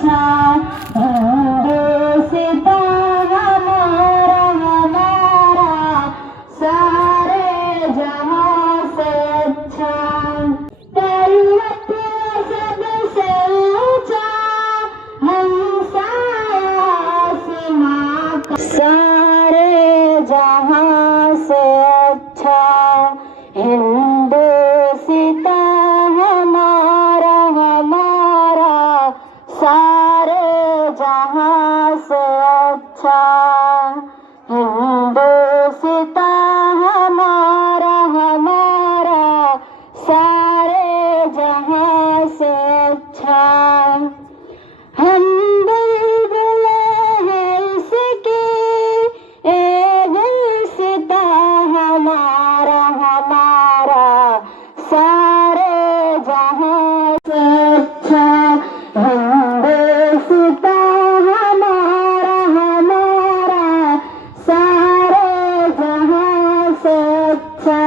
अच्छा हिंदुस्ता हमारा हमारा सारे जहां से अच्छा सबसे ऊंचा हमसाया आसमां का सारे जहां से अच्छा हिंदुस्ता हमारा हमारा सारे जहां से अच्छा हिंदुस्ता हमारा हमारा सारे जहां से अच्छा हम बुलबुले हैं इसकी ए गुलसिता हमारा हमारा सारे जहां से अच्छा हिंदुस्ता हमारा हमारा सारे जहां से अच्छा